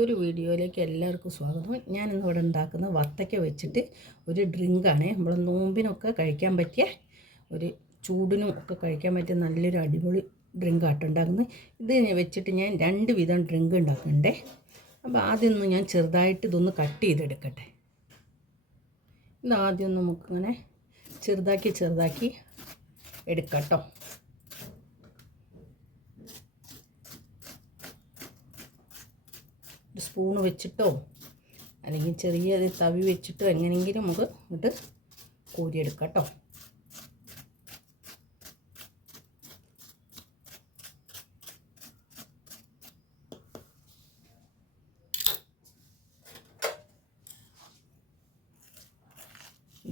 പുതിയൊരു വീഡിയോയിലേക്ക് എല്ലാവർക്കും സ്വാഗതം. ഞാൻ ഇന്ന് ഇവിടെ ഉണ്ടാക്കുന്ന വത്തയ്ക്ക വെച്ചിട്ട് ഒരു ഡ്രിങ്കാണ്. നമ്മൾ നോമ്പിനൊക്കെ കഴിക്കാൻ പറ്റിയ ഒരു ചൂടിനും ഒക്കെ കഴിക്കാൻ പറ്റിയ നല്ലൊരു അടിപൊളി ഡ്രിങ്ക് ആട്ടുണ്ടാക്കുന്നത് ഇത് വെച്ചിട്ട് ഞാൻ രണ്ട് വിധം ഡ്രിങ്ക് ഉണ്ടാക്കണ്ടേ അപ്പോൾ ആദ്യം ഒന്ന് ഞാൻ ചെറുതായിട്ട് ഇതൊന്ന് കട്ട് ചെയ്തെടുക്കട്ടെ. ഇത് ആദ്യം നമുക്കിങ്ങനെ ചെറുതാക്കി ചെറുതാക്കി എടുക്കാം കേട്ടോ. ഒരു സ്പൂണ് വെച്ചിട്ടോ അല്ലെങ്കിൽ ചെറിയ തവി വെച്ചിട്ടോ എങ്ങനെയെങ്കിലും നമുക്ക് ഇങ്ങോട്ട് കോരിയെടുക്കാം കേട്ടോ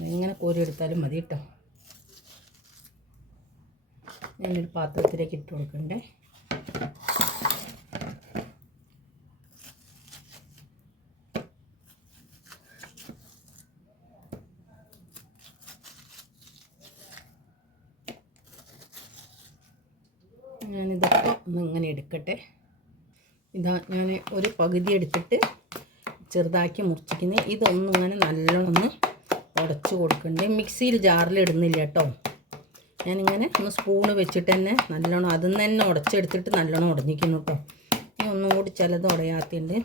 എങ്ങനെ കോരിയെടുത്താലും മതി കേട്ടോ ഞാനൊരു പാത്രത്തിലേക്ക് ഇട്ട് കൊടുക്കണ്ടേ. ഞാനിതൊക്കെ ഒന്നിങ്ങനെ എടുക്കട്ടെ. ഇതാ ഞാൻ ഒരു പകുതി എടുത്തിട്ട് ചെറുതാക്കി മുറിച്ചിരിക്കുന്നത് ഇതൊന്നും ഇങ്ങനെ നല്ലോണം ഉടച്ച് കൊടുക്കണ്ടേ. മിക്സിയിൽ ജാറിൽ ഇടുന്നില്ല കേട്ടോ ഞാനിങ്ങനെ ഒന്ന് സ്പൂണ് വെച്ചിട്ട് തന്നെ നല്ലോണം അതിൽ നിന്ന് തന്നെ ഉടച്ചെടുത്തിട്ട് നല്ലോണം ഉടഞ്ഞിരിക്കുന്നു കേട്ടോ ഇനി ഒന്നും കൂടി ചിലത് ഉടയാത്തിണ്ട്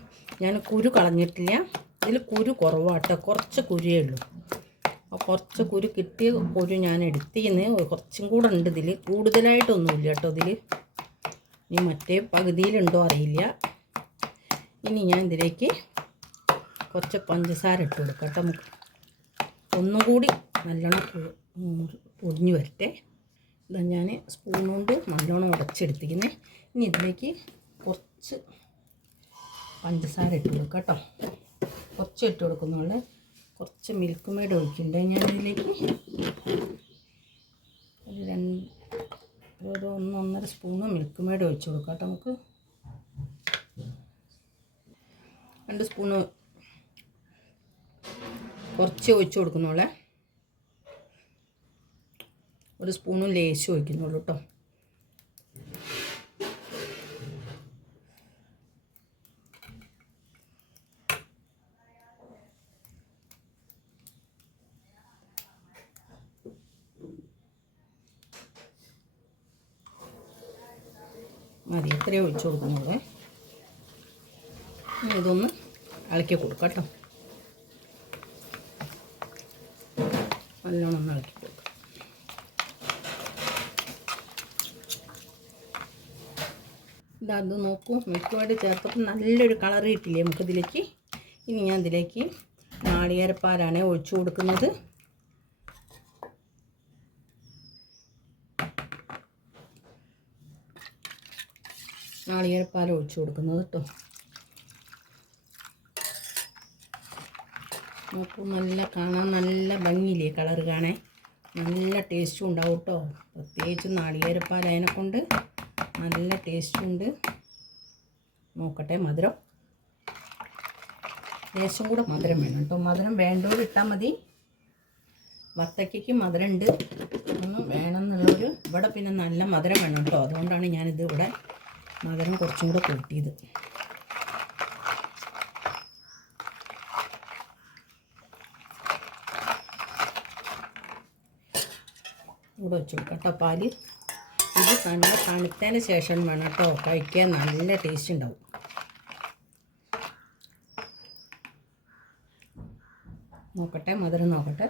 ഞാൻ കുരു കളഞ്ഞിട്ടില്ല. ഇതിൽ കുരു കുറവാട്ടോ കുറച്ച് കുരുവേ ഉള്ളൂ. കുറച്ച് കുരു കിട്ടിയ കുരു ഞാൻ എടുത്തിന്ന് കുറച്ചും കൂടെ ഉണ്ട് ഇതിൽ കൂടുതലായിട്ടൊന്നുമില്ല കേട്ടോ ഇതിൽ ഇനി മറ്റേ പകുതിയിലുണ്ടോ അറിയില്ല. ഇനി ഞാൻ ഇതിലേക്ക് കുറച്ച് പഞ്ചസാര ഇട്ട് കൊടുക്കാം കേട്ടോ നമുക്ക്. ഒന്നും കൂടി നല്ലോണം പൊടിഞ്ഞ് വരട്ടെ. ഇതാ ഞാൻ സ്പൂൺ കൊണ്ട് നല്ലോണം ഉടച്ചെടുത്തിരിക്കുന്നത് ഇനി ഇതിലേക്ക് കുറച്ച് പഞ്ചസാര ഇട്ട് കൊടുക്കാം കേട്ടോ. കുറച്ച് ഇട്ട് കൊടുക്കുന്നുള്ളൂ. കുറച്ച് മിൽക്ക് മെയ്ഡ് ഒഴിക്കണ്ടേ ഞാനിതിലേക്ക് ഒരു രണ്ട് ഒരു ഒന്ന് ഒന്നര സ്പൂണ് മിൽക്ക് മെയ്ഡ് ഒഴിച്ച് കൊടുക്കാം നമുക്ക്. രണ്ട് സ്പൂണ് കുറച്ച് ഒഴിച്ച് കൊടുക്കുന്നോളെ ഒരു സ്പൂണും ലേശം ഒഴിക്കുന്നുള്ളൂ കേട്ടോ. മതി ഇത്രയേ ഒഴിച്ചു കൊടുക്കുന്നുള്ളൂ. ഇതൊന്ന് ഇളക്കി കൊടുക്കാം കേട്ടോ. നല്ലോണം ഒന്ന് ഇളക്കി കൊടുക്കാം. ഇതാ അത് നോക്കൂ മിൽക്ക് ചേർത്തപ്പോൾ നല്ലൊരു കളർ കിട്ടില്ലേ നമുക്കിതിലേക്ക്. ഇനി ഞാൻ ഇതിലേക്ക് നാളികേരപ്പാലാണ് ഒഴിച്ചു കൊടുക്കുന്നത്. നാളികേരപ്പാൽ ഒഴിച്ചു കൊടുക്കുന്നത് കേട്ടോ. നോക്കൂ നല്ല കാണാൻ നല്ല ഭംഗിയില്ലേ കളർ കാണേ നല്ല ടേസ്റ്റും ഉണ്ടാവും കേട്ടോ. പ്രത്യേകിച്ച് നാളികേരപ്പാൽ അതിനെ കൊണ്ട് നല്ല ടേസ്റ്റും ഉണ്ട്. നോക്കട്ടെ മധുരം. ലേശം കൂടെ മധുരം വേണം കേട്ടോ. മധുരം വേണ്ടവർ ഇട്ടാൽ മതി. വത്തക്കയ്ക്ക് മധുരം ഉണ്ട് ഒന്നും വേണമെന്നുള്ളൊരു ഇവിടെ പിന്നെ നല്ല മധുരം വേണം കേട്ടോ. അതുകൊണ്ടാണ് ഞാനിത് ഇവിടെ മധുരം കുറച്ചും കൂടെ കൂട്ടിയത്. ഇവിടെ വെച്ചു കേട്ടോ പാൽ. ഇത് നല്ല തണുത്തതിന് ശേഷം വേണം കേട്ടോ കഴിക്കാൻ. നല്ല ടേസ്റ്റ് ഉണ്ടാവും. നോക്കട്ടെ മധുരം നോക്കട്ടെ.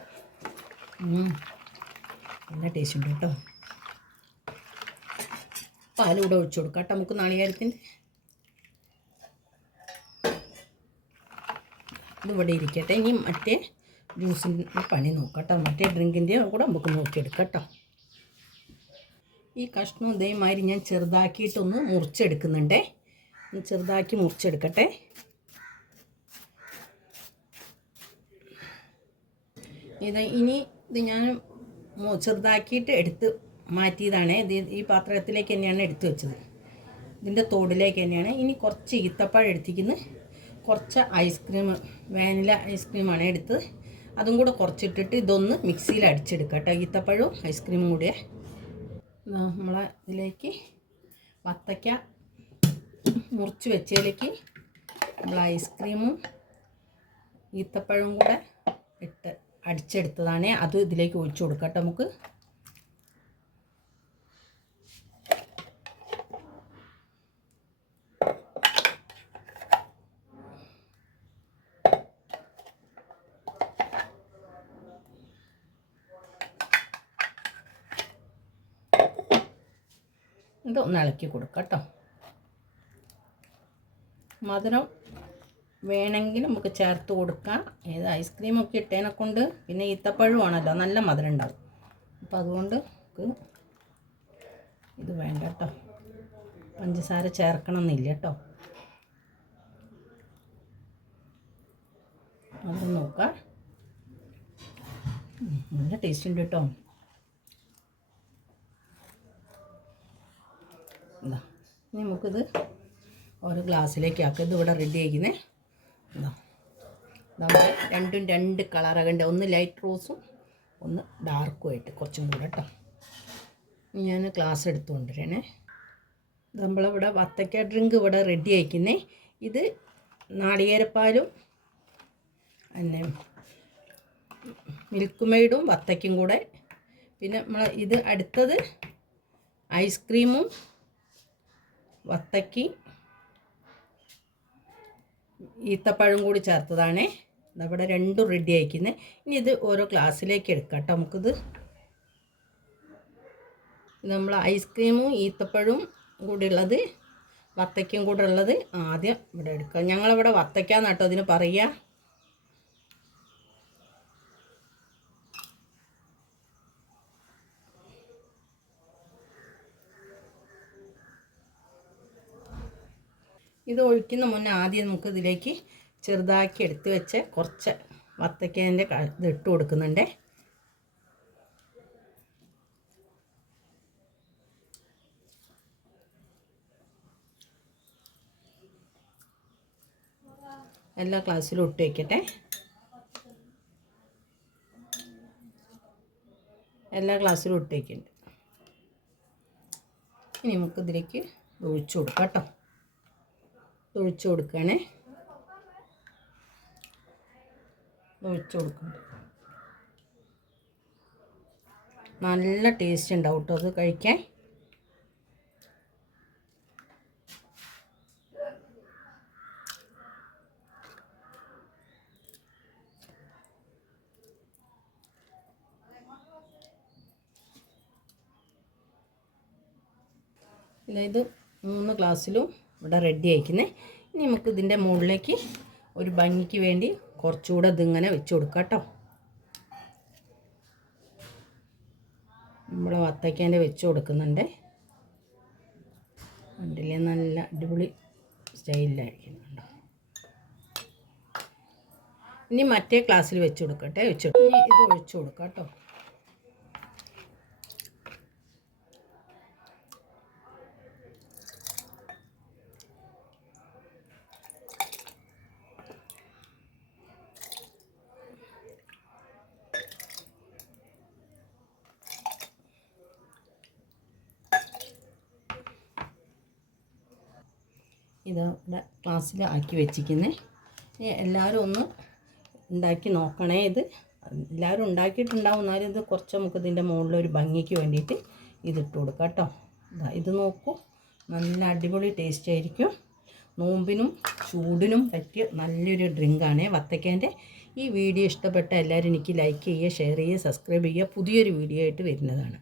നല്ല ടേസ്റ്റ് ഉണ്ട് കേട്ടോ. പാൽ കൂടെ ഒഴിച്ചു കൊടുക്കാം കേട്ടോ. നമുക്ക് നാളികേരത്തിന്റെ ഇതിവിടെ ഇരിക്കട്ടെ. ഇനി മറ്റേ ജ്യൂസിന്റെ പണി നോക്കട്ടോ കേട്ടോ. മറ്റേ ഡ്രിങ്കിന്റെ കൂടെ നമുക്ക് നോക്കിയെടുക്കാം കേട്ടോ. ഈ കഷ്ണം ഇതേമാതിരി ഞാൻ ചെറുതാക്കിയിട്ടൊന്ന് മുറിച്ചെടുക്കുന്നുണ്ടേ. ചെറുതാക്കി മുറിച്ചെടുക്കട്ടെ. ഇത് ഇനി ഇത് ഞാൻ ചെറുതാക്കിയിട്ട് എടുത്ത് മാറ്റിയതാണ്. ഇത് ഈ പാത്രത്തിലേക്ക് തന്നെയാണ് എടുത്തു വെച്ചത്. ഇതിന്റെ തോടിലേക്ക് തന്നെയാണ്. ഇനി കുറച്ച് ഈത്തപ്പഴം എടുത്തിരിക്കുന്നത്. കുറച്ച് ഐസ്ക്രീം വാനില ഐസ്ക്രീമാണ് എടുത്തത്. അതും കൂടെ കുറച്ചിട്ടിട്ട് ഇതൊന്ന് മിക്സിയിൽ അടിച്ചെടുക്കുക കേട്ടോ. ഈത്തപ്പഴവും ഐസ്ക്രീമും കൂടിയേ നമ്മളെ ഇതിലേക്ക് വത്തയ്ക്ക മുറിച്ച് വെച്ചതിലേക്ക് നമ്മൾ ഐസ്ക്രീമും ഈത്തപ്പഴവും കൂടെ ഇട്ട് അടിച്ചെടുത്തതാണ്. അത് ഇതിലേക്ക് ഒഴിച്ചു കൊടുക്കാം നമുക്ക്. ഇതൊന്ന് ഇളക്കി കൊടുക്കുക കേട്ടോ. മധുരം വേണമെങ്കിൽ നമുക്ക് ചേർത്ത് കൊടുക്കാം. ഏത് ഐസ്ക്രീമൊക്കെ ഇട്ടേനെ കൊണ്ട് പിന്നെ ഈത്തപ്പഴമാണല്ലോ നല്ല മധുരം ഉണ്ടാവും. അപ്പോൾ അതുകൊണ്ട് നമുക്ക് ഇത് വേണ്ട കേട്ടോ. പഞ്ചസാര ചേർക്കണം എന്നില്ല കേട്ടോ. അത് നോക്കാം. നല്ല ടേസ്റ്റ് ഉണ്ട് കേട്ടോ. ഇനി നമുക്കിത് ഓരോ ഗ്ലാസ്സിലേക്ക് ആക്കുക ഇത് ഇവിടെ റെഡി ആയിരിക്കുന്നേ എന്താ നമ്മുടെ രണ്ടും രണ്ട് കളറാകണ്ട ഒന്ന് ലൈറ്റ് റോസും ഒന്ന് ഡാർക്കും ആയിട്ട് കുറച്ചും കൂടെ കേട്ടോ ഞാൻ ഗ്ലാസ് എടുത്തുകൊണ്ടിരണേ നമ്മളിവിടെ വത്തക്ക ഡ്രിങ്ക് ഇവിടെ റെഡി ആയിക്കുന്നേ. ഇത് നാളികേരപ്പാലും പിന്നെ മിൽക്ക് മെയ്ഡും വത്തയ്ക്കും കൂടെ. പിന്നെ നമ്മൾ ഇത് അടുത്തത് ഐസ്ക്രീമും വത്തക്കി ഈത്തപ്പഴം കൂടി ചേർത്തതാണേ. ഇവിടെ രണ്ടും റെഡി ആയിക്കുന്നത് ഇനി ഇത് ഓരോ ഗ്ലാസ്സിലേക്ക് എടുക്കാം കേട്ടോ നമുക്കിത്. നമ്മൾ ഐസ്ക്രീമും ഈത്തപ്പഴവും കൂടി ഉള്ളത് വത്തയ്ക്കും കൂടെ ഉള്ളത് ആദ്യം ഇവിടെ എടുക്കാം. ഞങ്ങളിവിടെ വത്തയ്ക്കാന്നാട്ടോ അതിന് പറയുക ഇത് ഒഴിക്കുന്ന മുന്നേ ആദ്യം നമുക്ക് ഇതിലേക്ക് ചെറുതാക്കി എടുത്തു വെച്ച് കുറച്ച് വത്തക്കേന്റെ ഇത് ഇട്ട് കൊടുക്കുന്നുണ്ടേ. എല്ലാ ക്ലാസ്സിലും ഇട്ട് വയ്ക്കട്ടെ എല്ലാ ക്ലാസ്സിലും ഇട്ട് വയ്ക്കുന്നുണ്ട് ഇനി നമുക്ക് ഇതിലേക്ക് ഒഴിച്ചു കൊടുക്കാം കേട്ടോ. ഒഴിച്ചു കൊടുക്കണേ ഒഴിച്ചു കൊടുക്കണം നല്ല ടേസ്റ്റ് ഉണ്ടാവും കേട്ടോ അത് കഴിക്കാൻ. ഇത് മൂന്ന് ഗ്ലാസ്സിലും ഇവിടെ റെഡി ആയിക്കുന്നേ. ഇനി നമുക്ക് ഇതിന്റെ മുകളിലേക്ക് ഒരു ഭംഗിക്ക് വേണ്ടി കുറച്ചുകൂടെ ഇതിങ്ങനെ വെച്ച് കൊടുക്കാം കേട്ടോ. നമ്മൾ വത്തക്കേന്റെ വെച്ച് കൊടുക്കുന്നുണ്ട്. കണ്ടില്ലേ? നല്ല അടിപൊളി സ്റ്റൈലിലായിരിക്കുന്നുണ്ടോ ഇനി മറ്റേ ക്ലാസ്സിൽ വെച്ച് കൊടുക്കട്ടെ? വെച്ച് ഇത് ഒഴിച്ചു കൊടുക്കാം കേട്ടോ. ഇത് ഇവിടെ ക്ലാസ്സിൽ ആക്കി വെച്ചിരിക്കുന്നത് എല്ലാവരും ഒന്ന് ഉണ്ടാക്കി നോക്കണേ ഇത്. എല്ലാവരും ഉണ്ടാക്കിയിട്ടുണ്ടാവും. എന്നാലും ഇത് കുറച്ച് നമുക്ക് ഇതിന്റെ മുകളിലൊരു ഭംഗിക്ക് വേണ്ടിയിട്ട് ഇതിട്ട് കൊടുക്കാം കേട്ടോ. ഇത് നോക്കൂ. നല്ല അടിപൊളി ടേസ്റ്റ് ആയിരിക്കും. നോമ്പിനും ചൂടിനും പറ്റിയ നല്ലൊരു ഡ്രിങ്കാണ് വത്തക്കേന്റെ. ഈ വീഡിയോ ഇഷ്ടപ്പെട്ട എല്ലാവരും എനിക്ക് ലൈക്ക് ചെയ്യുക ഷെയർ ചെയ്യുക സബ്സ്ക്രൈബ് ചെയ്യുക. പുതിയൊരു വീഡിയോ ആയിട്ട് വരുന്നതാണ്.